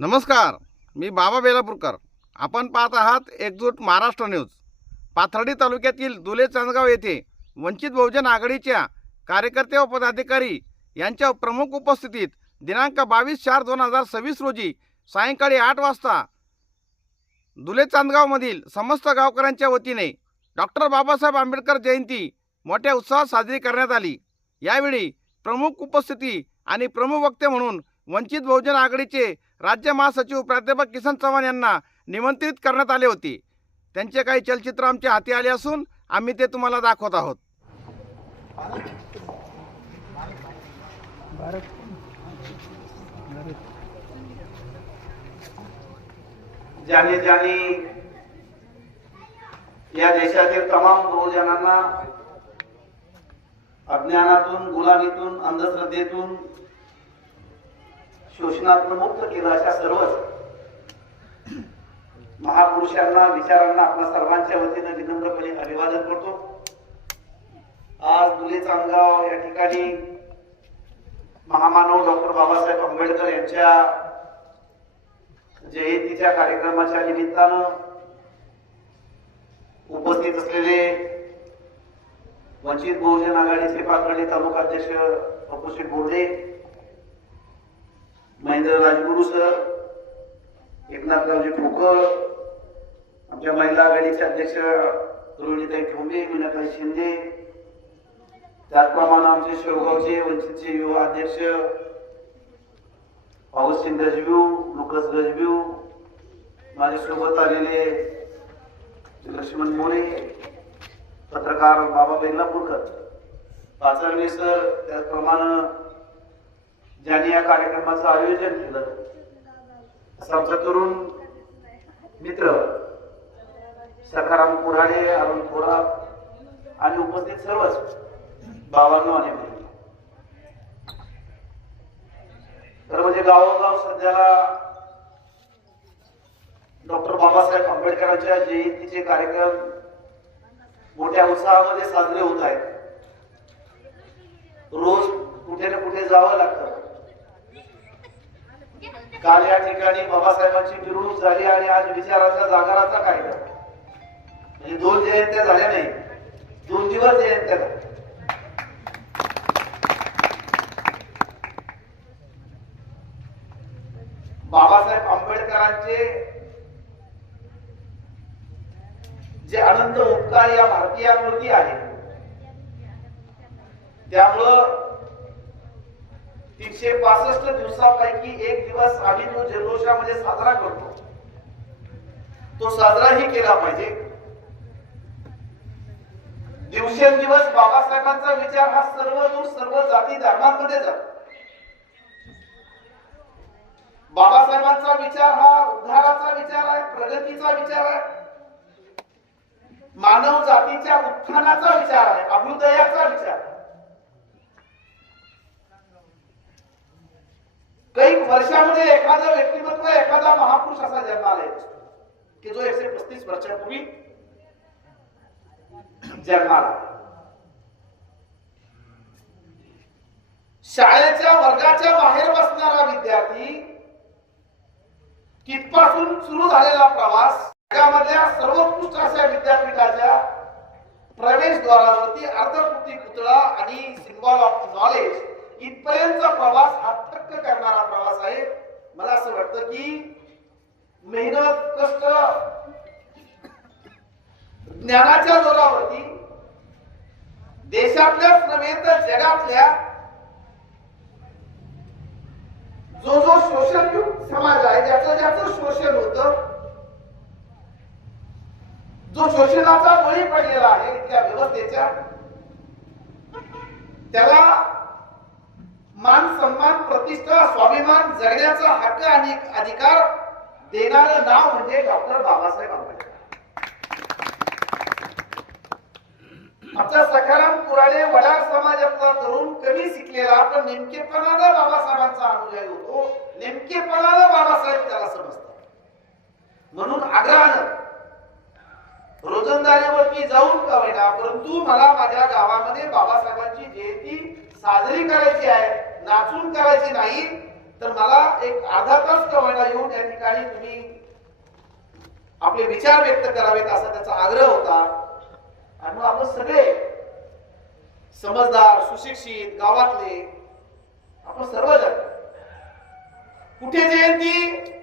नमस्कार, मी बाबा बेलापूरकर. आपण पाहत आहात एकजूट महाराष्ट्र न्यूज. पाथर्डी तालुक्यातील दुले चांदगाव येथे वंचित बहुजन आघाडीच्या कार्यकर्ते व पदाधिकारी यांच्या प्रमुख उपस्थितीत दिनांक 22/4/2026 रोजी सायंकाळी 8 वाजता दुले चांदगावमधील समस्त गावकऱ्यांच्या वतीने डॉक्टर बाबासाहेब आंबेडकर जयंती मोठ्या उत्साहात साजरी करण्यात आली. यावेळी प्रमुख उपस्थिती आणि प्रमुख वक्ते म्हणून वंचित बहुजन आघाडीचे राज्य महासचिव प्राध्यापक किसन चव्हाण यांना निमंत्रित करण्यात आले होते. त्यांचे काही चलचित्र आमच्या हाती आले असून आम्ही ते तुम्हाला दाखवत आहोत. ज्याने ज्याने या देशातील तमाम बहुजनांना अज्ञानातून, गुलामीतून, अंधश्रद्धेतून, शोषणातून मुक्त केलं अशा सर्वच महापुरुषांना, विचारांना आपल्या सर्वांच्या वतीने विनम्रपणे अभिवादन करतो. आज दुले चांदगाव या ठिकाणी महामानव डॉक्टर बाबासाहेब आंबेडकर यांच्या जयंतीच्या कार्यक्रमाच्या निमित्तानं उपस्थित असलेले वंचित बहुजन आघाडीचे पाथर्डी तालुका अध्यक्ष अपुशेठ बोर्डे, महेंद्र राजगुरू सर, एकनाथरावजी ठोकर, आमच्या महिला आघाडीचे अध्यक्ष रोहिणीताई ठोंबे, मीनाताई शिंदे, त्याचप्रमाणे आमचे शेवगावचे वंचितचे युवा अध्यक्ष ऑगस्टिन गजब्यू, लुकस गजब्यू, माझ्यासोबत आलेले लक्ष्मण मोरे, पत्रकार बाबा बेलापूरकर, पाचरणे सर, त्याचप्रमाणे ज्यांनी या कार्यक्रमाचं आयोजन केलं असं आमचा तरुण मित्र सखाराम कुऱ्हाडे, अरुण थोरात आणि उपस्थित सर्वच बाबांनो आणि तर म्हणजे गावोगाव सध्याला डॉक्टर बाबासाहेब आंबेडकरांच्या जयंतीचे कार्यक्रम मोठ्या उत्साहामध्ये साजरे होत आहेत. रोज कुठे ना कुठे जावं लागतं. काल या ठिकाणी बाबासाहेबांची मिरवणूक झाली आणि आज विचाराचा जागराचा कार्यक्रम, म्हणजे 2 जयंत्या झाल्या नाही, 2 दिवस जयंत्या झाल्या. बाबासाहेब आंबेडकरांचे जे अनंत उपकार या भारतीयांवरती आहेत, त्यामुळं 365 दिवसापैकी एक दिवस आम्ही तो जल्लोषामध्ये साजरा करतो. तो साजराही केला पाहिजे. दिवसेंदिवस बाबासाहेबांचा विचार हा सर्वदूर सर्व जाती धर्मांमध्ये जातो. बाबासाहेबांचा विचार हा उद्धाराचा विचार आहे, प्रगतीचा विचार आहे, मानव जातीच्या उत्थानाचा विचार आहे, अभ्युदयाचा विचार आहे. काही वर्षामध्ये एखादं व्यक्तिमत्व, एखादा महापुरुष असा जन्माला येतो की जो 135 वर्षापूर्वी जन्माला. शाळेच्या वर्गाच्या बाहेर बसणारा विद्यार्थी तिथपासून सुरू झालेला प्रवास जगामधल्या सर्वोत्कृष्ट अशा विद्यापीठाच्या प्रवेशद्वारावरती अर्धकृती पुतळा आणि सिम्बॉल ऑफ नॉलेज इथपर्यंतचा प्रवास हा थक्क करणारा प्रवास आहे. मला असं वाटतं की मेहनत, कष्ट, ज्ञानाच्या जोरावरती देशातल्याच नव्हे तर जगातल्या जो जो शोषणयुक्त समाज आहे, ज्याचं शोषण होतं, जो शोषणाचा बळी पडलेला आहे त्या व्यवस्थेच्या, त्याला मान, सन्मान, प्रतिष्ठा, स्वाभिमान, जगण्याचा हक्क आणि अधिकार देणारं नाव म्हणजे डॉक्टर बाबासाहेब आंबेडकर. आमचा सखाराम कुऱ्हाडे वडार समाजातला तरुण, कमी शिकलेला, पण नेमकेपणानं बाबासाहेबांचा अनुयायी होतो. नेमकेपणानं बाबासाहेब त्याला समजतात. म्हणून आग्रहानं रोजंदारीवरती जाऊन का होईना, परंतु मला माझ्या गावामध्ये बाबासाहेबांची जयंती साजरी करायची आहे, नाचून करायची नाही. तर मला एक अर्धा तास का होईना येऊन या ठिकाणी तुम्ही आपले विचार व्यक्त करावेत असा त्याचा आग्रह होता. आणि मग आपण सगळे समजदार सुशिक्षित गावातले आपण सर्वजण कुठे जयंती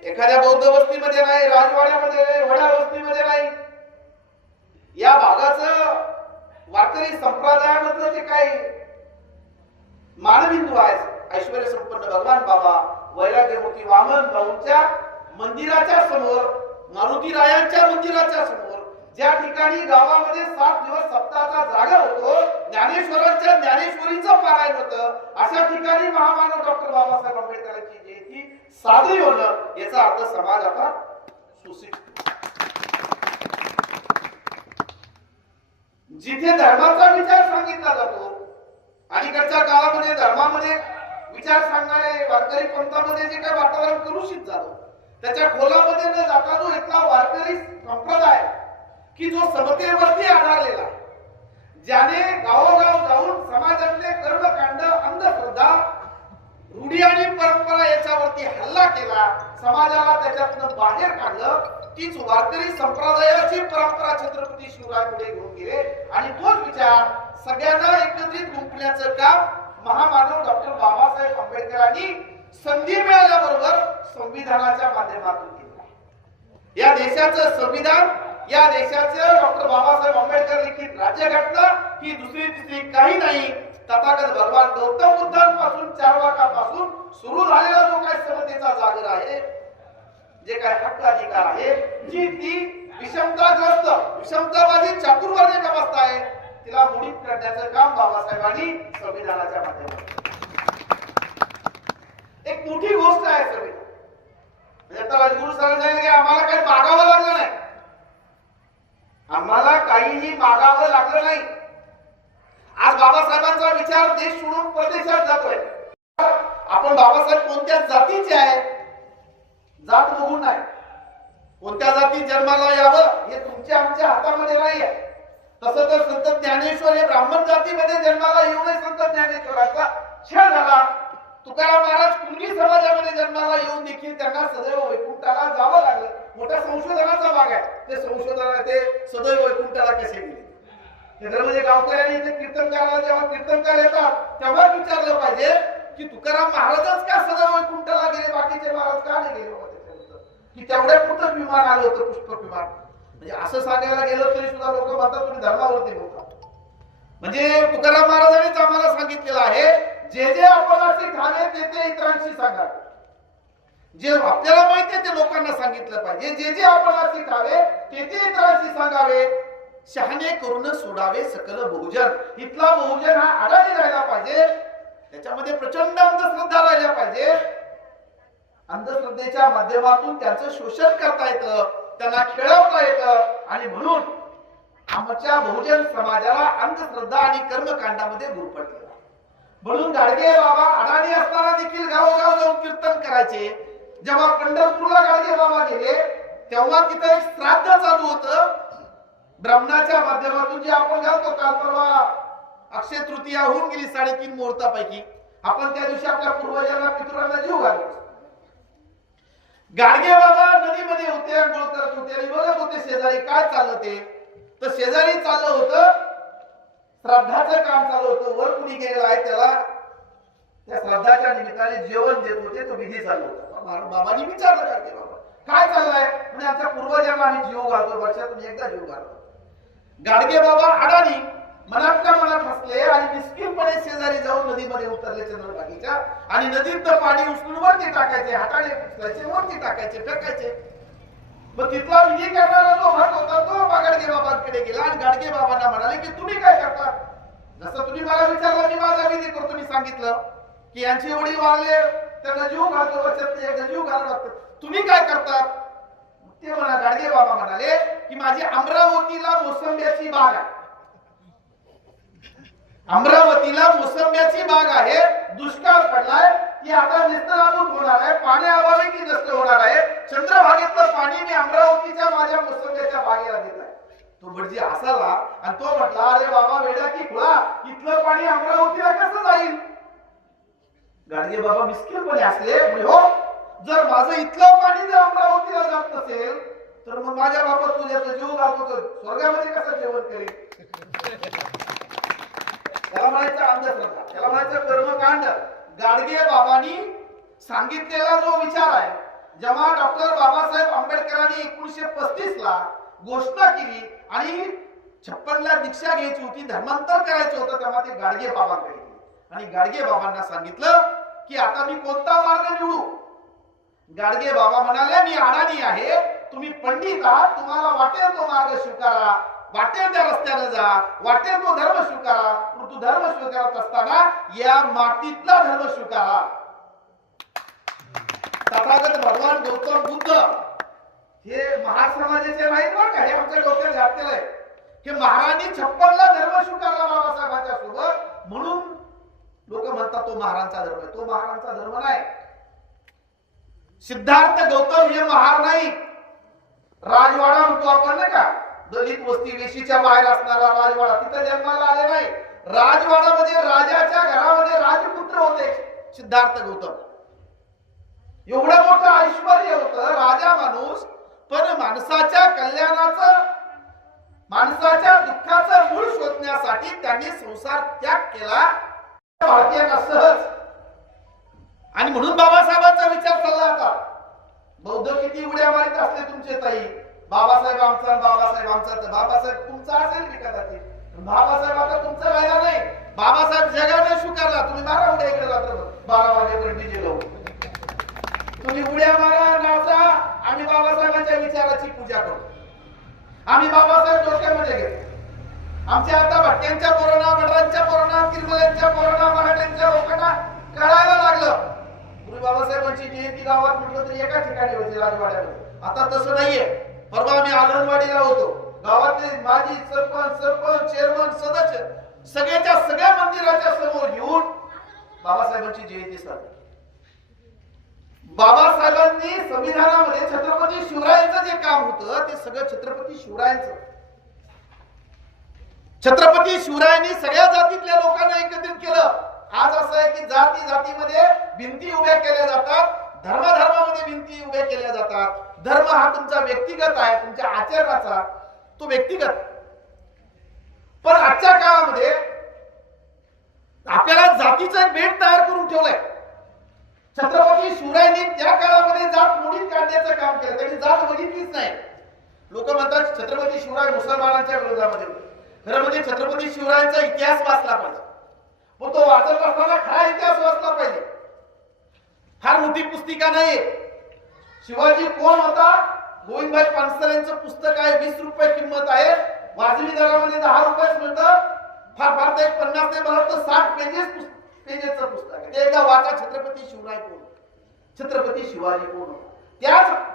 एखाद्या बौद्ध वस्तीमध्ये नाही, राजवाड्यामध्ये नाही, वड्या वस्तीमध्ये नाही, या भागाचं वारकरी संप्रदायामधलं जे काही मानबिंदू आहे ऐश्वर्य संपन्न भगवान बाबा वैराग्यमूर्ती वामन भाऊंच्या मंदिराच्या समोर, मारुतीरायांच्या मंदिराच्या समोर ज्या ठिकाणी गावामध्ये 7 दिवस सप्ताहाचा जागर होतो, ज्ञानेश्वरांच्या ज्ञानेश्वरीचं पारायण होतं, अशा ठिकाणी महामानव डॉक्टर बाबासाहेब आंबेडकरांची जयंती साजरी होणं याचा अर्थ समाज आता सुशिक्षित. जिथे धर्माचा विचार सांगितला जातो, अलीकडच्या काळामध्ये धर्मामध्ये विचार सांगणारे वारकरी पंथामध्ये जे काही वातावरण कलुषित झालं, त्याच्या खोलामध्ये न जाता जो इथला वारकरी संप्रदाय की जो समतेवरती आधारलेला आहे, ज्याने गावोगाव जाऊन समाजातले कर्मकांड, अंधश्रद्धा, रूढी आणि परंपरा याच्यावरती हल्ला केला, समाजाला त्याच्यातनं बाहेर काढलं, तीच वारकरी संप्रदायाची परंपरा छत्रपती शिवराय पुढे घेऊन गेले. आणि तोच विचार सगळ्यांना एकत्रित गुंफण्याचं काम महामानव डॉक्टर बाबासाहेब आंबेडकरांनी संधी मिळाल्याबरोबर संविधानाच्या माध्यमातून केलं. या देशाचं संविधान, या देशाचं डॉक्टर बाबासाहेब आंबेडकर लिखित राज्यघटना ही दुसरी तिसरी काही नाही, तथागत भगवान गौतम बुद्धांपासून चारवाकापासून सुरू झालेला जो काही समतेचा जागर आहे, जे काही हक्क अधिकार आहे, जी ती विषमताग्रस्त विषमतावादी चातुर्वर्ण्य व्यवस्था आहे, तिला मोडीत करण्याचं काम बाबासाहेबांनी संविधानाच्या माध्यमातून. एक मोठी गोष्ट आहे संविधान. आता राजगुरू सरांनी सांगितलं की आम्हाला काही मागावं लागलं नाही, आम्हाला काहीही मागावं लागलं नाही. आज बाबासाहेबांचा विचार देश सोडून परदेशात जातोय. आपण बाबासाहेब कोणत्या जातीचे आहे, जात बघून नाही, कोणत्या जाती जन्माला यावं हे तुमच्या आमच्या हातामध्ये नाहीये. तसं तर संत ज्ञानेश्वर हे ब्राह्मण जातीमध्ये जन्माला येऊ नये, संत ज्ञानेश्वराचा छळ झाला. तुकाराम महाराज कुणबी समाजामध्ये जन्माला येऊन देखील त्यांना सदैव वैकुंठाला जावं लागलं. मोठ्या संशोधनाचा भाग आहे. ते संशोधन ते सदैव वैकुंठाला कसे गेले, म्हणजे गावकऱ्यांनी इथे कीर्तनकाराला जेव्हा कीर्तनकार येतात तेव्हाच विचारलं पाहिजे की तुकाराम महाराजच का सदैव वैकुंठाला गेले, बाकीचे महाराज का नाही गेले होते, की तेवढ्या पुरतं विमान आलं होतं, पुष्पक विमान. म्हणजे असं सांगायला गेलं तरी सुद्धा लोक म्हणतात तुम्ही धर्मावरती बोलता. म्हणजे तुकाराम महाराजांनीच आम्हाला सांगितलेलं आहे, जे जे आपणाशी ठाणे ते ते इतरांशी सांगा. जे आपल्याला माहिती आहे ते लोकांना सांगितलं पाहिजे. जे जे आपणाशी ठावे ते ते इतरांशी सांगावे. शहाणे करून सोडावे सकल बहुजन. इथला बहुजन हा आडाणी राहिला पाहिजे, त्याच्यामध्ये प्रचंड अंधश्रद्धा राहिल्या पाहिजे. अंधश्रद्धेच्या माध्यमातून त्यांचं शोषण करता येतं, त्यांना खेळवता येतं. आणि म्हणून आमच्या बहुजन समाजाला अंधश्रद्धा आणि कर्मकांडामध्ये गुरफटलेला. म्हणून गाडगे बाबा अडाणी असताना देखील गावोगाव जाऊन कीर्तन करायचे. जेव्हा पंढरपूरला गाडगे बाबा गेले तेव्हा तिथं एक श्राद्ध चालू होतं ब्राह्मणाच्या माध्यमातून, जे आपण घालतो. काल परवा अक्षय तृतीया होऊन गेली 3.5 मुहूर्तापैकी. आपण त्या दिवशी आपल्या पूर्वजांना पितरांना जीव घालतो. गाडगे बाबा नदीमध्ये होते, आंघोळ करत होते आणि बघत होते शेजारी काय चाललं ते. तर शेजारी चाललं होतं श्राद्धाचं काम चालू होतं. वर कुणी गेलेला आहे त्याला त्या श्राद्धाच्या निमित्ताने जेवण देत होते, तो विधी चालू होता. बाबांनी विचारलं गाडगे बाबा काय चाललंय, म्हणजे आमच्या पूर्वजांना आम्ही जीव घालतो, वर्षातून एकदा जीव घालतो. गाडगे बाबा अडाणी मनातल्या मनात हसले आणि निष्किलपणे शेजारी जाऊन नदीमध्ये उतरले चंद्रभागीच्या. आणि नदीत पाणी उचलून वरती टाकायचे, हाताने उचलायचे, वरती टाकायचे, फेकायचे. मग तिथला विधी करणारा जो भट होता तो गाडगे बाबांकडे गेला आणि गाडगे बाबांना म्हणाले की तुम्ही काय करता. जसं तुम्ही मला विचारलं मी माझा विधी करतो. मी सांगितलं की यांचे वडील वारले, त्यांना जीव घालतो, वर्षात एकदा जीव घालावं लागतं, तुम्ही काय करतात. ते म्हणा गाडगे बाबा म्हणाले की माझी अमरावतीला मोसंब्याची बाग आहे. अमरावतीला मोसंब्याची बाग आहे, दुष्काळ पडलाय, की आता निस्तराभूत होणार आहे, पाण्याअभावी की नष्ट होणार आहे. चंद्रभागेतलं पाणी मी अमरावतीच्या माझ्या मोसंब्याच्या बागेला देत आहे. तो भटजी हसाला आणि तो म्हटला अरे बाबा वेडा की खुळा, इथलं पाणी अमरावतीला कसं जाईल. गाडगे बाबा मिस्किलपणे असले म्हणजे हो, जर माझं इथलं पाणी जर अमरावतीला जात नसेल तर मग माझ्या बाबत तुझ्याचं जीव घालतो तर स्वर्गामध्ये कसं जेवण करेल? त्याला म्हणायचं अंधश्रद्धा, त्याला म्हणायचं कर्मकांड. गाडगे बाबांनी सांगितलेला जो विचार आहे, जेव्हा डॉक्टर बाबासाहेब आंबेडकरांनी 1935 ला घोषणा केली आणि 56 ला दीक्षा घ्यायची होती, धर्मांतर करायचं होतं, तेव्हा ते गाडगे बाबांकडे गेले आणि गाडगे बाबांना सांगितलं की आता मी कोणता मार्ग निवडू? गाडगे बाबा म्हणाले, मी अडाणी आहे, तुम्ही पंडित आहात, तुम्हाला वाटेल तो मार्ग स्वीकारा, वाटेल त्या रस्त्याने जा, वाटेल तो धर्म स्वीकारा, परंतु धर्म स्वीकारत असताना या मातीतला धर्म स्वीकारा. तथागत भगवान गौतम बुद्ध हे महार समाजाचे नाहीत बरं का, हे आमच्या डोक्यात घातलेलं आहे की महाराणी 56 ला धर्म स्वीकारला बाबासाहेबांच्या सोबत, म्हणून लोक म्हणतात तो महारांचा धर्म आहे. तो महारांचा धर्म नाही. सिद्धार्थ गौतम हे महार नाही. राजवाडा म्हणतो आपण नाही का, दलित वस्ती वेशीच्या बाहेर असणारा राजवाडा, तिथे जन्माला आले नाही. राजवाड्यामध्ये राजाच्या घरामध्ये राजपुत्र होते सिद्धार्थ गौतम. एवढं मोठं ऐश्वर्य होतं, राजा माणूस, पण माणसाच्या कल्याणाचं, माणसाच्या दुःखाचं मूळ शोधण्यासाठी त्यांनी संसार त्याग केला भारतीयांना सहज. आणि म्हणून बाबासाहेबांचा विचार चालला आता. बौद्ध किती उड्या मारित असले तुमचे ताई, बाबासाहेब आमचा, बाबासाहेब आमचा, तर बाबासाहेब तुमचा असेल की कदाचित, बाबासाहेब आता तुमचा राहिला नाही. बाबासाहेब जगाने स्वीकारला. तुम्ही मारा उड्या इकडे रात्र 12 वाजेपर्यंत डीजे लावून तुम्ही उड्या मारा, नाचा, आम्ही बाबासाहेबांच्या विचाराची पूजा करू. आम्ही बाबासाहेब डोक्यामध्ये घेतो. आमच्या आता भटक्यांच्या पोरांना, बडरांच्या पोरांना, किरमल्यांच्या पोरांना, मराठ्यांच्या लोकांना कळायला लागलं पूर्वी बाबासाहेबांची जयंती गावात म्हटलं तर एका ठिकाणी होती राजवाड्यामध्ये. आता तसं नाहीये. परवा आम्ही आलनवाडीला होतो, गावातले माजी सरपंच, चेअरमन, सदस्य सगळ्याच्या सगळ्या मंदिराच्या समोर घेऊन बाबासाहेबांची जयंती साजरी. बाबासाहेबांनी संविधानामध्ये छत्रपती शिवरायांचं जे काम होतं ते सगळं छत्रपती शिवरायांचं. छत्रपती शिवरायांनी सगळ्या जातीतल्या लोकांना एकत्रित केलं. आज असं आहे की जाती जातीमध्ये भिंती उभ्या केल्या जातात, धर्मामध्ये भिंती उभ्या केल्या जातात. धर्म हा तुमचा व्यक्तिगत आहे, तुमच्या आचरणाचा तो व्यक्तिगत. पण आजच्या काळामध्ये आपल्याला जातीचं एक भेट तयार करून ठेवलंय. छत्रपती शिवरायांनी त्या काळामध्ये जात मोडीत काढण्याचं काम केलं, त्यांनी जात बघितलीच नाही. लोक म्हणतात छत्रपती शिवराय मुसलमानांच्या विरोधामध्ये होते. खरं म्हणजे छत्रपती शिवरायांचा इतिहास वाचला पाहिजे, पण तो वाचत असताना खरा इतिहास वाचला पाहिजे. फार मोठी पुस्तिका नाही. शिवाजी कोण होता? गोविंदभाई पानसरेंचं पुस्तक आहे, 20 रुपये किंमत आहे, वाजवी दरामध्ये 10 रुपयेच मिळतं. फार फार ते 50 ते मला वाटतं 60 पेजेसचं पुस्तक आहे. ते एकदा वाचा. छत्रपती शिवराय कोण, छत्रपती शिवाजी कोण होता.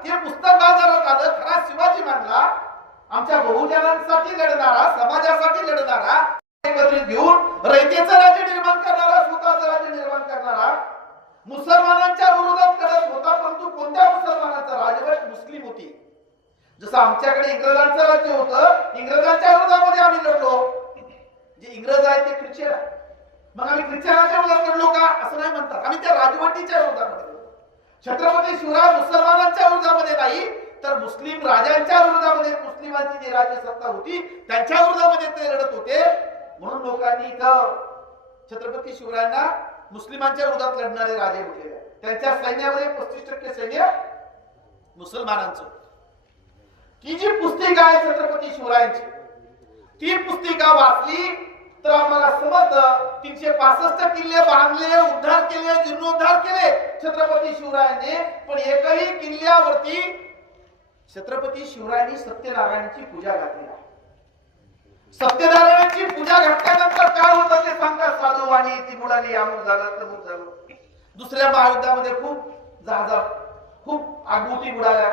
ते पुस्तक बाजारात आलं. खरा शिवाजी मानला आमच्या बहुजनांसाठी लढणारा, समाजासाठी लढणारा, एकत्रित घेऊन रयतेचं राज्य निर्माण करणारा, स्वतःचं राज्य निर्माण करणारा, मुसलमानांच्या विरोधात लढत होता. परंतु कोणत्या मुसलमानाचा? राजवट मुस्लिम होती. जसं आमच्याकडे इंग्रजांचं राज्य होतं, इंग्रजांच्या विरोधामध्ये आम्ही लढलो. जे इंग्रज आहेत ते ख्रिश्चन आहे, मग आम्ही ख्रिश्चनाच्या विरोधात लढलो का असं नाही म्हणतात. आम्ही त्या राजवटीच्या विरोधामध्ये लढलो. छत्रपती शिवराय मुसलमानांच्या विरोधामध्ये नाही, तर मुस्लिम राजांच्या विरोधामध्ये, मुस्लिमांची जी राज्यसत्ता होती त्यांच्या विरोधामध्ये ते लढत होते. म्हणून लोकांनी इथं छत्रपती शिवरायांना मुस्लिमांच्या विरोधात लढणारे राजे म्हटले. त्यांच्या सैन्यामध्ये 35% सैन्य मुसलमानांचं. ही जी पुस्तिका आहे छत्रपती शिवरायांची, ती पुस्तिका वाचली तर आम्हाला समजतं 365 किल्ले बांधले, उद्धार केले, जीर्णोद्धार केले छत्रपती शिवरायांनी, पण एकही किल्ल्यावरती छत्रपती शिवरायांनी सत्यनारायणाची पूजा घातली आहे. सत्यनारायणाची पूजा घातल्यानंतर काय होतं ते सांगतात साधू वाणी ती मुलाली अमुक झालं तमुक झालं. दुसऱ्या महायुद्धामध्ये खूप जहाजा, खूप आगबुती बुडाल्या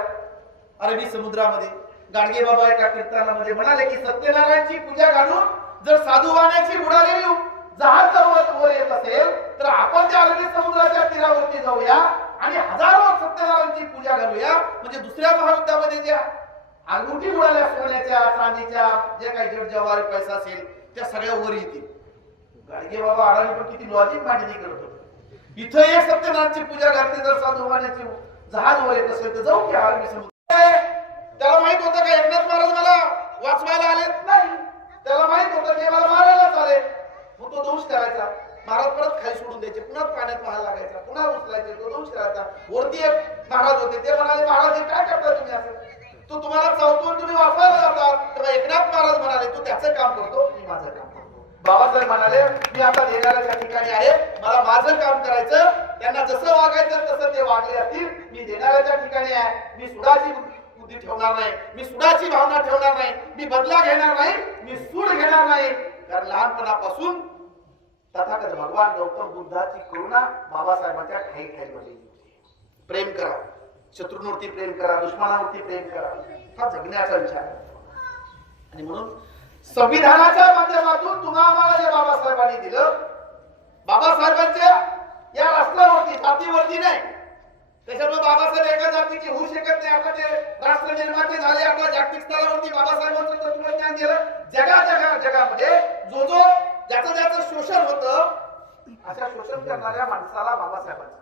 अरबी समुद्रामध्ये. गाडगे बाबा एका कीर्तनामध्ये म्हणाले की सत्यनारायणाची पूजा घालून जर साधू वाण्याची बुडालेली जहाज वर येत असेल तर आपण त्या अरबी समुद्राच्या तीरावरती जाऊया आणि हजारो सत्यनारायणाची पूजा घालूया. म्हणजे दुसऱ्या महायुद्धामध्ये ज्या अंगुठी उडाल्या सोन्याच्या, चांदीच्या, जे काही जड जवारी पैसा असेल त्या सगळ्या वर येतील. गाडगे बाबा अडाणी पण किती लॉजिक मांडणी करत होते. इथं एक सत्यनारायणची पूजा घातली, जर साधू मान्याची जहाज वर येत असेल तर जाऊ की अरबी समुद्र. त्याला माहित होतं का एकनाथ महाराज मला वाचवायला आले नाही, त्याला माहित होतं की मला मारायलाच आले. मग तो दोष करायचा, महाराज परत खाली सोडून द्यायचे, पुन्हा पाण्यात व्हायला लागायचा, पुन्हा उचलायचे, तो दोष करायचा. वरती एक महाराज होते, ते म्हणाले महाराज काय करता तुम्ही असं, तो तुम्हाला चावतो आणि तुम्ही वाचवायला जातात. तेव्हा एकनाथ महाराज म्हणाले तू त्याचं काम करतो, मी माझं काम करतो. बाबासाहेब म्हणाले मी आता देणाऱ्याच्या ठिकाणी आहे, मला माझं काम करायचं, त्यांना जसं वागायचं तसं ते वागले असतील. मी देणाऱ्याच्या ठिकाणी आहे, मी सुडाची बुद्धी ठेवणार नाही, मी सुडाची भावना ठेवणार नाही, मी बदला घेणार नाही, मी सूड घेणार नाही. कारण लहानपणापासून तथागत भगवान गौतम बुद्धाची करुणा बाबासाहेबांच्या ठाई ठाई बनलेली होती. प्रेम करा, शत्रूंवरती प्रेम करा, दुश्मनावरती प्रेम करा, हा जगण्याचा विचार आहे. आणि म्हणून संविधानाच्या माध्यमातून तुम्हाला आम्हाला जे बाबासाहेबांनी दिलं, बाबासाहेबांच्या या राष्ट्रावरती जातीवरती नाही. त्याच्यामुळे बाबासाहेब एका जातीची होऊ शकत नाही. आता ते राष्ट्र निर्माते झाले, आता जागतिक स्तरावरती बाबासाहेबांचं तत्वज्ञान दिलं. जगामध्ये जो ज्याचं शोषण होतं, अशा शोषण करणाऱ्या माणसाला बाबासाहेबांचा.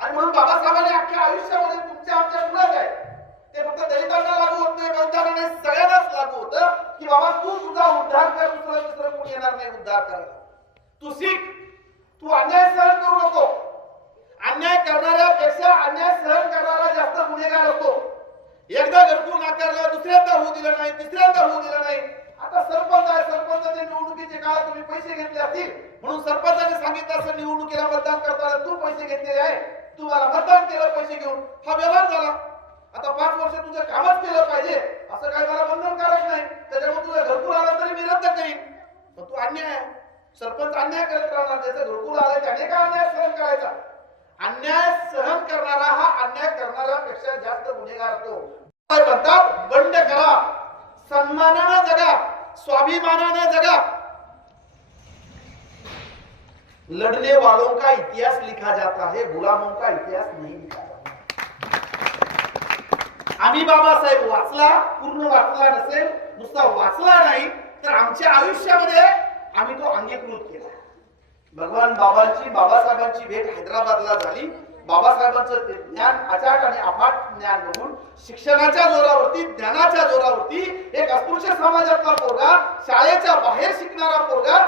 आणि म्हणून बाबासाहेबांनी अख्ख्या आयुष्यामध्ये तुमच्या आमच्या मुलात आहे, ते फक्त दलितांना लागू होत नाही, बौद्धांना नाही, सगळ्यांनाच लागू होतं की बाबा तू तुझा उद्धार कर, दुसरं कोणी येणार नाही उद्धार करायला. तू शिक, तू अन्याय सहन करू नको. अन्याय करणाऱ्यापेक्षा अन्याय सहन करणारा जास्त गुन्हेगार होतो. एकदा घरकुल नाकारलं, दुसऱ्यांदा होऊ दिलं नाही, तिसऱ्यांदा होऊ दिलं नाही. आता सरपंच आहे, सरपंचाच्या निवडणुकीचे काळात तुम्ही पैसे घेतले असतील म्हणून सरपंचाने सांगितलं असं निवडणुकीला मतदान करताना तू पैसे घेतलेले आहे, तू मला मतदान केलं पैसे घेऊन, हा व्यवहार झाला. आता 5 वर्ष तुझं कामच केलं पाहिजे असं काही मला बंधनकारक नाही, त्याच्यामुळे तुझं घरकुल आलं तरी मी रद्द करीन. पण तू अन्याय, सरपंच अन्याय करत राहणार, त्याचं घरकुल आलं त्याने का अन्याय सहन करायचा. अन्याय सहन करणारा हा अन्याय करणाऱ्यापेक्षा जास्त गुन्हेगार असतो. म्हणतात बंड करा, सन्मानाने जगा, स्वाभिमानाने जगा. लढने वालों का इतिहास लिखा जाता है, गुलामों का इतिहास नहीं लिखा जाता. आम्ही बाबासाहेब वाचला, पूर्ण वाचला नसेल, नुसता वाचला नाही तर आमच्या आयुष्यामध्ये आम्ही तो अंगीकृत केला. भगवान बाबासाहेबांची भेट हैदराबादला झाली. बाबासाहेबांचं ज्ञान अचाट आणि अफाट ज्ञान बघून शिक्षणाच्या जोरावरती, ज्ञानाच्या जोरावरती एक अस्पृश्य समाजातला पोरगा, शाळेच्या बाहेर शिकणारा पोरगा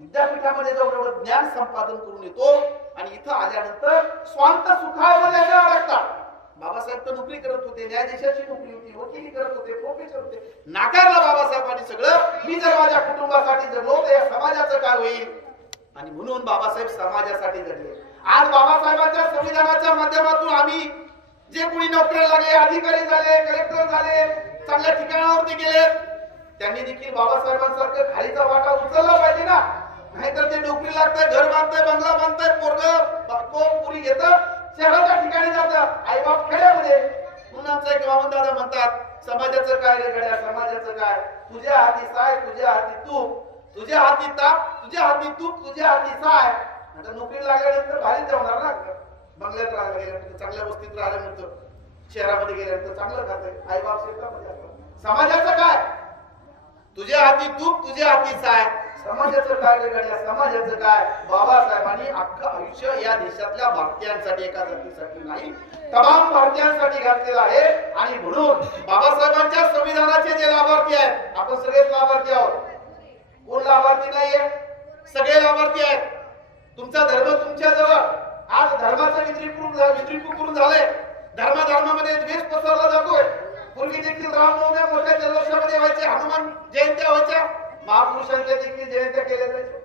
विद्यापीठामध्ये जाऊन एवढं ज्ञान संपादन करून येतो आणि इथं आल्यानंतर स्वांत सुखामध्ये न अडकता. बाबासाहेब तर नोकरी करत होते, न्यायाधीशाची नोकरी होती, वकिली करत होते, प्रोफेसर होते, नाकारलं बाबासाहेबांनी सगळं. मी जर माझ्या कुटुंबासाठी जगलो तर या समाजाचं काय होईल. आणि म्हणून बाबासाहेब समाजासाठी जगले. आज बाबासाहेबांच्या संविधानाच्या माध्यमातून आम्ही जे कोणी नोकऱ्या लागले, अधिकारी झाले, कलेक्टर झाले, चांगल्या ठिकाणावरती गेले, त्यांनी देखील बाबासाहेबांसारखं खालीचा वाटा उचलला पाहिजे ना. नाहीतर ते नोकरी लागतंय, घर बांधतंय, बंगला बांधतंय, पोरग पुरी घेत शहराच्या ठिकाणी जातं, आईबाप खेड्यामध्ये. म्हणून आमचा एक दादा म्हणतात समाजाचं काय रे गड्या, समाजाचं काय, तुझ्या हाती साय, तुझ्या हाती तूप, तुझ्या हाती ताप, तुझ्या हाती तूप, तुझ्या हाती साय. आता नोकरी लागल्यानंतर भारी जेवणार ना, बंगल्यात राहायला गेल्यानंतर, चांगल्या वस्तीत राहिल्यानंतर, शहरामध्ये गेल्यानंतर चांगलं खातंय, आईबाप शेतामध्ये असतात. समाजाचं काय, तुझ्या हाती तूप, तुझ्या हाती साय. समाजाचं काय गड्या, समाजाचं काय. बाबासाहेबांनी अख्खं आयुष्य या देशातल्या भारतीयांसाठी, एका जातीसाठी नाही, तमाम भारतीयांसाठी घातलेलं आहे. आणि म्हणून बाबासाहेबांच्या संविधानाचे जे लाभार्थी आहेत, आपण सगळेच लाभार्थी आहोत. कोण लाभार्थी नाहीये, सगळे लाभार्थी आहेत. तुमचा धर्म तुमच्या जवळ. आज धर्माचं विद्रीकरण झालंय, धर्मामध्ये द्वेष पसरला जातोय. पूर्वी देखील रामनवमी मोठ्या जल्लोषामध्ये व्हायचे, हनुमान जयंत्या व्हायच्या, महापुरुषांच्या देखील जयंत्या केल्या जायच्या.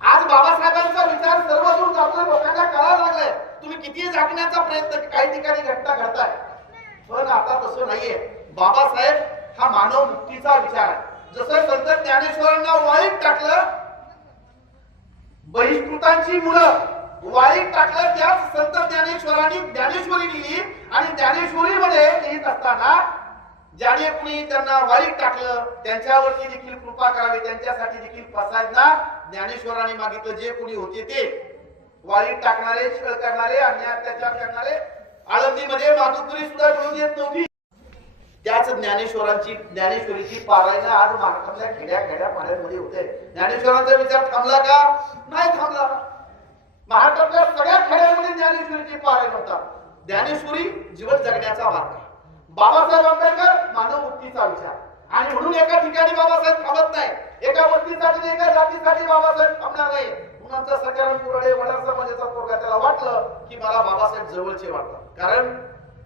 आज बाबासाहेबांचा विचार सर्वदूर जातोय, लोकांना कळायला लागलाय. तुम्ही किती झाकण्याचा प्रयत्न काही ठिकाणी घटना घडताय, पण आता तसं नाहीये. बाबासाहेब हा मानव मुक्तीचा विचार आहे. जसं संत ज्ञानेश्वरांना वाईट टाकलं, बहिष्कृतांची मुलं वाईट टाकलं, त्याच संत ज्ञानेश्वरांनी ज्ञानेश्वरी लिहिली. आणि ज्ञानेश्वरीमध्ये लिहित असताना ज्याने कुणी त्यांना वाईट टाकलं त्यांच्यावरती देखील कृपा करावी, त्यांच्यासाठी देखील प्रसादना ज्ञानेश्वरांनी मागितलं. जे कोणी होते ते वाईट टाकणारे, छळ करणारे, अन्याय अत्याचार करणारे, आळंदीमध्ये माधुकरी सुद्धा मिळून येत नव्हती. त्याच ज्ञानेश्वरीची पारायण आज महाराष्ट्रातल्या खेड्या पाड्यांमध्ये होते. ज्ञानेश्वरांचा विचार थांबला का? नाही थांबला. महाराष्ट्रातल्या सगळ्या खेड्यांमध्ये ज्ञानेश्वरीची पारायण होतात. ज्ञानेश्वरी जीवन जगण्याचा मार्ग, बाबासाहेब आंबेडकर मानवमुक्तीचा विचार. आणि म्हणून एका ठिकाणी बाबासाहेब थांबत नाही, एका वस्तीसाठी एका जातीसाठी बाबासाहेब थांबणार नाही. म्हणून आमचा सकाराम कुराडे वडार समाजाचा पोरगा त्याला वाटलं की मला बाबासाहेब जवळचे वाटतात, कारण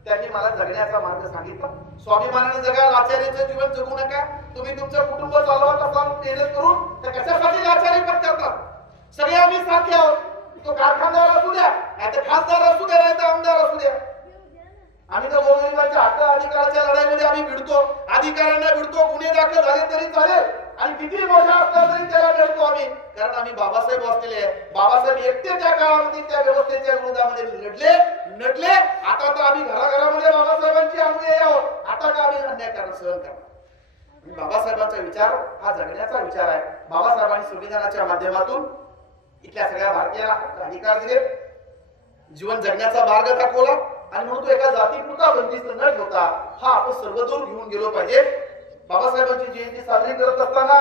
त्यांनी मला जगण्याचा मार्ग सांगितला. स्वाभिमानाने जगा, लाचारीचं जीवन जगू नका. तुम्ही तुमचं कुटुंब चालवत असाल मेहनत करून, तर कशासाठी लाचारी करतात? सगळे आम्ही सारखे आहोत. तो कारखानदार असू द्या, नाही तर खासदार असू द्या, नाही तर आमदार असू द्या. आम्ही तर गोरगरिबांच्या हक्क अधिकाराच्या लढाईमध्ये आम्ही भिडतो, अधिकाऱ्यांना भिडतो. गुन्हे दाखल झाले तरी चालेल आणि किती मोठा असला तरी त्याला भिडतो आम्ही, कारण आम्ही बाबासाहेब वाचलेले आहे. बाबासाहेब एकटे त्या काळामध्ये त्या व्यवस्थेच्या विरोधामध्ये लढले. आता तर आम्ही घराघरामध्ये बाबासाहेबांची अनुयायी आहोत. आता का आम्ही अन्याय सहन करणार? बाबासाहेबांचा विचार हा जगण्याचा विचार आहे. बाबासाहेबांनी संविधानाच्या माध्यमातून इथल्या सगळ्या भारतीयांना अधिकार दिले, जीवन जगण्याचा मार्ग दाखवला. आणि म्हणून तो एका जातीपुरता बंदिस्त न ठेवता हा आपण सर्वदूर घेऊन गेलो पाहिजे. बाबासाहेबांची जयंती साजरी करत असताना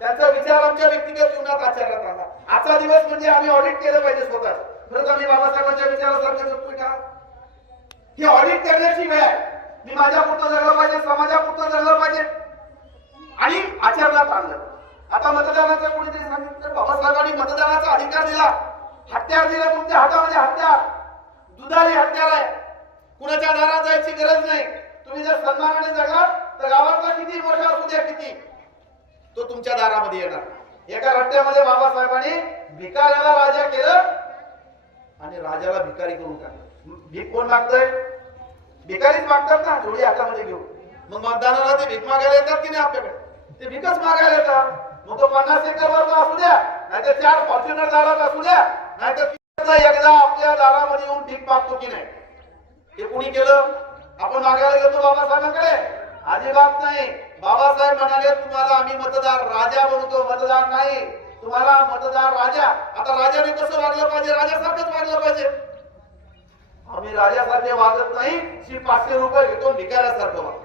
त्यांचा विचार आमच्या व्यक्तिगत जीवनात आचरणात आणला. आजचा दिवस म्हणजे आम्ही ऑडिट केलं पाहिजे स्वतः. खरंच आम्ही बाबासाहेबांच्या विचारासारखं जगतोय का? ही ऑडिट करण्याची वेळ आहे. मी माझ्या पुरतं जगलं पाहिजे, समाजापुरतं जगलं पाहिजे आणि आचरणात आणलं. आता मतदानाचं कोणीतरी सांगितलं, बाबासाहेबांनी मतदानाचा अधिकार दिला, हत्यार दिलं तुमच्या हातामध्ये, हत्यार दुधारी हत्यार आहे. कुणाच्या दारात जायची गरज नाही. तुम्ही जर सन्मानाने जगला तर गावातला किती मोठा असू द्या, किती तो तुमच्या दारामध्ये येणार. एका रट्ट्यामध्ये बाबासाहेबांनी भिकाऱ्याला राजा केलं आणि राजाला भिकारी करून टाकलं. भीक कोण मागतंय? भिकारीच मागतात ना, जोडी हातामध्ये घेऊन. मग मतदानाला ते भीक मागायला येतात की नाही? आपल्याकडे ते भीकच मागायला येतात. मग तो 50 एकरवरचा असू द्या, नाहीतर 4 फॉर्च्युनर दारात असू द्या, नाहीतर एकदा आपल्या दारामध्ये येऊन भीक मागतो की नाही? हे कोणी केलं? आपण मागायला गेलो बाबासाहेबांकडे? अजिबात नाही. बाबासाहेब म्हणाले तुम्हाला आम्ही मतदार राजा बनवतो, मतदार नाही. तुम्हाला मतदार राजा. आता राजाने कसं वागलं पाहिजे? राजासारखंच वागलं पाहिजे. आम्ही राजासारखे वागत नाही, 500 रुपये घेतो भिकाऱ्यासारखं वागतो.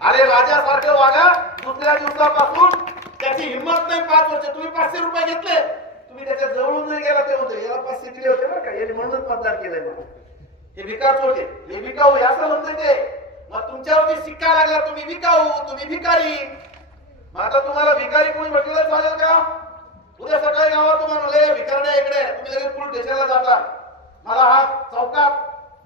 अरे राजासारखं वागा. दुसऱ्या दिवसापासून त्याची हिंमत नाही. 5 वर्ष तुम्ही 500 रुपये घेतले, तुम्ही त्याच्या जवळून नाही गेला ते म्हणतो याला 500 दिले होते बरं का, याने म्हणूनच मतदान केलंय म्हणून. हे भिकार चोटे, हे भिकाऊ असं म्हणते ते. मग तुमच्यावरती शिक्का लागला, तुम्ही भिकाऊ, तुम्ही भिकारी. मग आता तुम्हाला भिकारी कोणी म्हटलं चालेल का? उद्या सकाळी गावात तुम्हाला म्हणले भिकारड्या इकडे, तुम्ही लगेच पोलीस स्टेशनला जाता, मला हा चौकात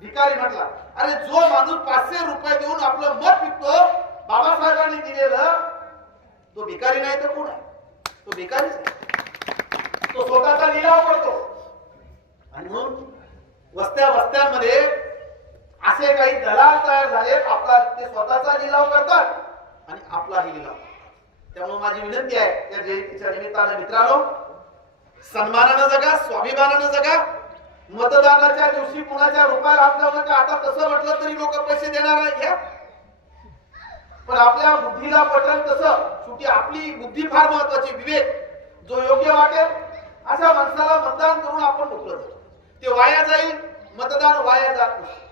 भिकारी म्हटला. अरे जो माणूस 500 रुपये देऊन आपलं मत विकतो, बाबासाहेबांनी दिलेलं, तो भिकारी नाही तर कोण आहे? तो भिकारीच आहे. तो स्वतःचा लिलाव करतो. आणि म्हणून वस्त्या वस्त्यांमध्ये असे काही दलाल तयार झाले, आपला ते स्वतःचा लिलाव करतात आणि आपलाही लिलाव. त्यामुळे माझी विनंती आहे त्या जयंतीच्या निमित्तानं मित्रांनो, सन्मानानं जगा, स्वाभिमानानं जगा. मतदानाच्या दिवशी कुणाच्या रुपयाला हात लावू नका. आता तसं म्हटलं तरी लोक पैसे देणार आहे, पण आपल्या बुद्धीला पटेल तसं. शेवटी आपली बुद्धी फार महत्वाची. विवेक जो योग्य वाटेल अशा माणसाला मतदान करून आपण मोकळं जातो. ते वाया जाईल, मतदान वाया जात नाही.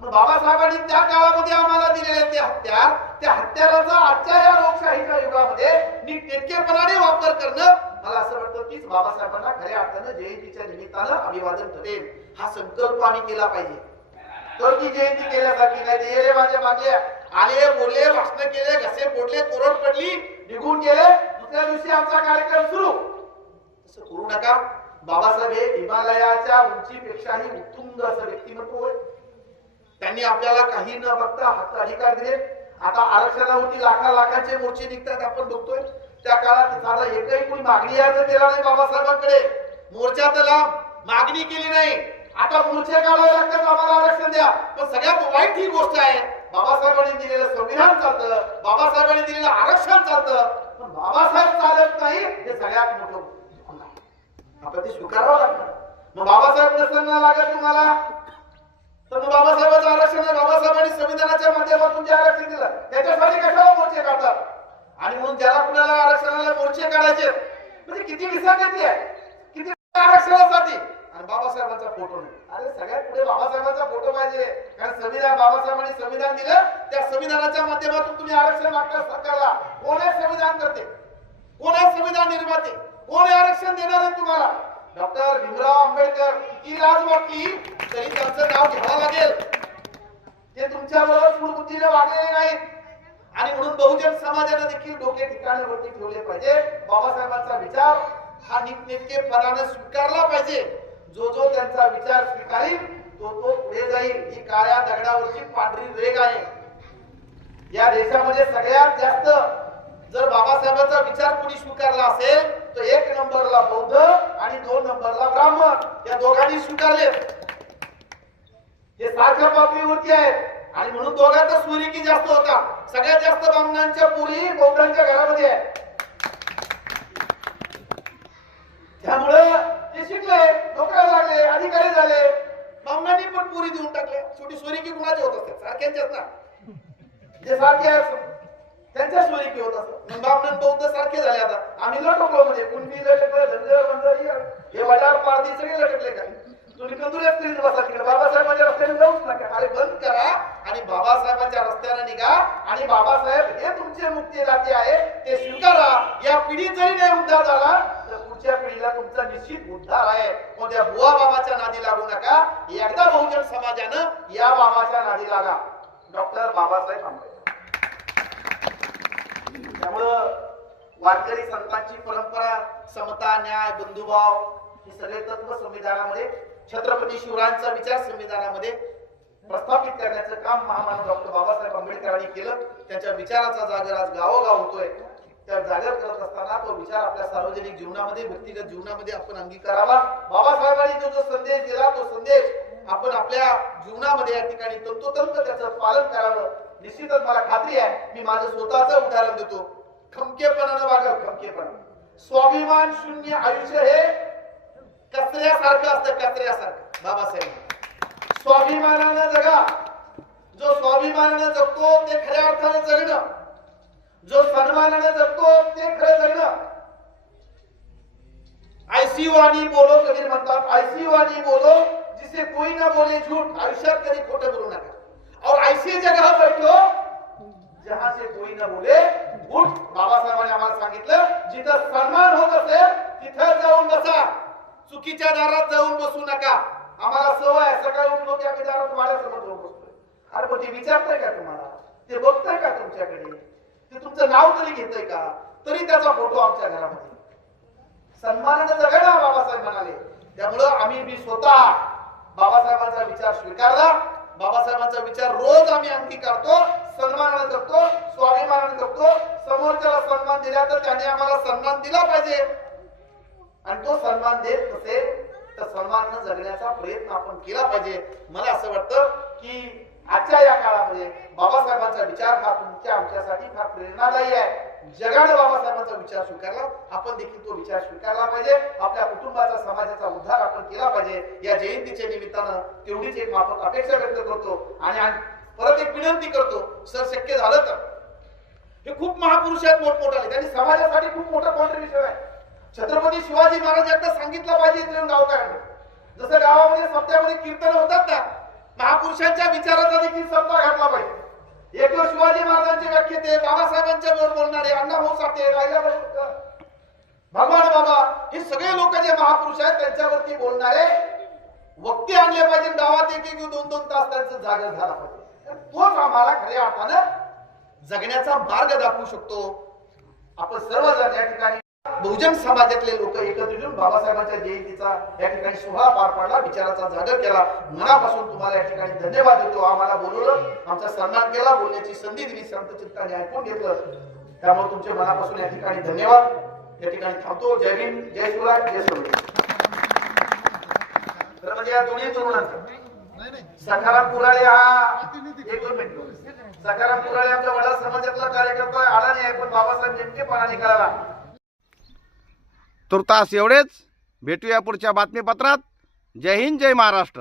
बाबासाहेबांनी त्या काळामध्ये आम्हाला दिलेले ते हत्यार, त्या हत्याराचा आजच्या या लोकशाहीच्या युगामध्ये नीटनेटकेपणाने वापर करणं, मला असं वाटतं तीच बाबासाहेबांना खऱ्या अर्थानं जयंतीच्या निमित्तानं अभिवादन ठरेल. हा संकल्प आम्ही केला पाहिजे. तर ती जयंती केल्यासारखी नाही. रे माझ्या मागे आले, बोलले, भाषण केले, घसे फोडले, कोरड पडली, निघून गेले, दुसऱ्या दिवशी आमचा कार्यक्रम सुरू. तसं करू नका. बाबासाहेब हे हिमालयाच्या उंचीपेक्षाही उत्तुंग असं व्यक्तिमत्व होय. त्यांनी आपल्याला काही न बघता हक्क अधिकार दिले. आता आरक्षणावरती लाखांचे मोर्चे निघतात आपण बघतोय. त्या काळात साधा एकही कोणी मागणी अर्ज केला नाही बाबासाहेबांकडे. मोर्चा तर लांब, मागणी केली नाही. आता मोर्चे काढावे लागतात, आम्हाला आरक्षण द्या. पण सगळ्यात वाईट ही गोष्ट आहे, बाबासाहेबांनी दिलेलं संविधान चालतं, बाबासाहेबांनी दिलेलं आरक्षण चालतं, पण बाबासाहेब चालत नाही. हे सगळ्यात मोठं आपण ते स्वीकारावं लागतं. मग बाबासाहेब नसताना लागत तुम्हाला, तर मग बाबासाहेबांचं आरक्षण आहे. बाबासाहेबांनी संविधानाच्या माध्यमातून जे आरक्षण दिलं त्याच्यासाठी कशाला मोर्चे काढतात? आणि म्हणून ज्याला कुणाला आरक्षणाला मोर्चे काढायचे म्हणजे किती विसंगती आहे, किती आरक्षणासाठी आणि बाबासाहेबांचा फोटो नाही. अरे सगळ्यात पुढे बाबासाहेबांचा फोटो पाहिजे, कारण संविधान, बाबासाहेबांनी संविधान दिलं, त्या संविधानाच्या माध्यमातून तुम्ही आरक्षण मागता सरकारला. कोण आहे संविधान करते? कोण आहे संविधान निर्माते? कोण आरक्षण देणार आहे तुम्हाला? डॉक्टर भीमराव आंबेडकर किती लाज वाटली तरी त्यांचं नाव घ्यावं लागेल. ते तुमच्या बरोबर सुरबुद्धीने वागलेले नाहीत आणि म्हणून बहुजन समाजाने देखील डोके ठिकाणावरती ठेवले पाहिजे. बाबासाहेबांचा विचार हा नीटनेटकेपणाने स्वीकारला पाहिजे. जो जो त्यांचा विचार स्वीकारेल तो तो पुढे जाईल. ही काळ्या दगडावरची पांढरी रेघ आहे. या देशामध्ये सगळ्यात जास्त जर बाबासाहेबांचा विचार कोणी स्वीकारला असेल तर 1 नंबरला बौद्ध आणि 2 नंबरला ब्राह्मण, या दोघांनी स्वीकारले. हे सारख्या पातळीवरती आहेत आणि म्हणून दोघांचा सुरेखी जास्त होता. सगळ्यात जास्त ब्राह्मणांच्या पोरी बौद्धांच्या घरामध्ये आहे. त्यामुळे ते शिकले, नोकऱ्या लागले, अधिकारी झाले. ब्राह्मणांनी पण पोरी देऊन टाकले. शेवटी सुरेखी कुणाचे होत असते? सारख्यांच्याच ना. जे सारखे आहेत त्यांच्या सुरेखी होत असत. ब्राह्मण बौद्ध सारखे झाले. आता आम्ही लटकलो म्हणजे कुणबी लटकलं, धनगर बंदर हे वडार पारधी सगळे लटकले. काय तुम्ही कंदुऱ्यात करीत बसा तिकडे बाबासाहेबांच्या रस्त्याने जाऊच नका. अरे बंद करा आणि बाबासाहेबांच्या रस्त्याने निघा आणि बाबासाहेब हे तुमचे मुक्तीदाते आहे ते स्वीकारा. या पिढीत जरी नाही उद्धार झाला तर पुढच्या पिढीला तुमचा निश्चित उद्धार आहे. कोणत्या बुवा बाबाच्या नादी लागू नका. एकदा बहुजन समाजानं या बाबाच्या नादी लागा, डॉक्टर बाबासाहेब आंबेडकर. त्यामुळं वारकरी संतांची परंपरा, समता, न्याय, बंधुभाव हे सगळे तत्व संविधानामध्ये, छत्रपती शिवरायांचा विचार संविधानामध्ये प्रस्थापित करण्याचं काम महामानव डॉक्टर बाबासाहेब आंबेडकरांनी केलं. त्यांच्या विचाराचा जागर आज गावोगाव होतोय. त्या जागर करत असताना तो विचार आपल्या सार्वजनिक जीवनामध्ये, व्यक्तिगत जीवनामध्ये आपण अंगीकारावा. बाबासाहेबांनी जो संदेश दिला तो संदेश आपण आपल्या जीवनामध्ये या ठिकाणी तंतोतंत त्याचं पालन करावं. निश्चितच मला खात्री आहे. मी माझं स्वतःचं उदाहरण देतो. खमकेपणानं वागल, खमकेपणा. स्वाभिमान शून्य आयुष्य हे कचऱ्यासारखं असतं, कचऱ्यासारखं. बाबासाहेब स्वाभिमानानं जगा. जो स्वाभिमानानं जगतो ते खऱ्या अर्थाने जगणं. जो सन्मानानं जगतो ते खरं जगणं. ऐसी वाणी बोलो, कबीर म्हणतात, ऐसी वाणी बोलो जिसे कोई ना बोले झूठ. आयुष्यात कधी खोटं बोलू नका. और ऐसी जगह बैठो जहां से कोई ना बोले झूठ. बाबासाहेबांनी आम्हाला सांगितलं जिथं सन्मान होत असेल तिथं जाऊन बसा, चुकीच्या दारात जाऊन बसू नका. आम्हाला सवय सकाळी उठलो की आम्ही दारात वाड्यासमोर जाऊन बसतोय. अरे पण ते विचारतंय का तुम्हाला? ते बघतंय का तुमच्याकडे? ते तुमचं नाव तरी घेतंय का? तरी त्याचा फोटो आमच्या घरामध्ये. सन्मानाने जगणं बाबासाहेब म्हणाले. त्यामुळं मी स्वतः बाबासाहेबांचा विचार स्वीकारला. बाबासाहेबांचा विचार रोज आम्ही अंगीकारतो. सन्मानाने जगतो, स्वाभिमानाने जगतो. समोरच्याला सन्मान दिला तर त्याने आम्हाला सन्मान दिला पाहिजे आणि तो सन्मान देत नसेल तर सन्मानाने जगण्याचा प्रयत्न आपण केला पाहिजे. मला असं वाटतं की आजच्या या काळामध्ये बाबासाहेबांचा विचार हा तुमच्या आमच्यासाठी फार प्रेरणादायी आहे. जगाने बाबासाहेबांचा विचार स्वीकारला, आपण देखील तो विचार स्वीकारला पाहिजे. आपल्या कुटुंबाचा, समाजाचा उद्धार आपण केला पाहिजे. या जयंतीच्या निमित्तानं तेवढीच एक आपण अपेक्षा व्यक्त करतो आणि परत एक विनंती करतो. सर शक्य झालं तर हे खूप महापुरुष आहेत, मोठमोठाले. त्यांनी समाजासाठी खूप मोठं कॉन्ट्रीब्युशन आहे. छत्रपती शिवाजी महाराज एकदा सांगितलं पाहिजे इथे गावकऱ्यांना. जसं गावामध्ये सप्त्यामध्ये कीर्तन होतात ना, महापुरुषांच्या विचाराचा देखील सप्ताह घातला पाहिजे. एक दिवस शिवाजी महाराजांचे व्याख्याते, बाबासाहेबांच्या वर बोलणारे, अण्णाभाऊ साठे, राजाभाऊ, भगवान बाबा, हे सगळे लोक जे महापुरुष आहेत त्यांच्यावरती बोलणारे वक्ते आणले पाहिजे. गावात एक 2-2 तास त्यांचं जागर झाला पाहिजे. तोच आम्हाला खऱ्या अर्थानं जगण्याचा मार्ग दाखवू शकतो. आपण सर्वजण या ठिकाणी बहुजन समाजातले लोक एकत्र येऊन बाबासाहेबांच्या जयंतीचा या ठिकाणी सोहळा पार पाडला, विचाराचा जागर केला. मनापासून तुम्हाला या ठिकाणी धन्यवाद देतो. आम्हाला बोलवलं, आमचा सन्मान केला, बोलण्याची संधी दिली, शांत चित्ताने ऐकून घेतलं. त्यामुळे तुमचे मनापासून या ठिकाणी धन्यवाद. या ठिकाणी थांबतो. जय भीम, जय शिवराय, जय शिवराय. तर म्हणजे या दोन्ही तरुणांचा सखाराम पुराळे हा 1-2 मिनिट. सखाराम पुराळे आमच्या वडा समाजातला कार्यकर्ता अडाणी आहे, पण बाबासाहेब नेमकेपणाने कळाला. तुर्तास एवढेच. भेटूया पुढच्या बातमीपत्रात. जय हिंद, जय महाराष्ट्र.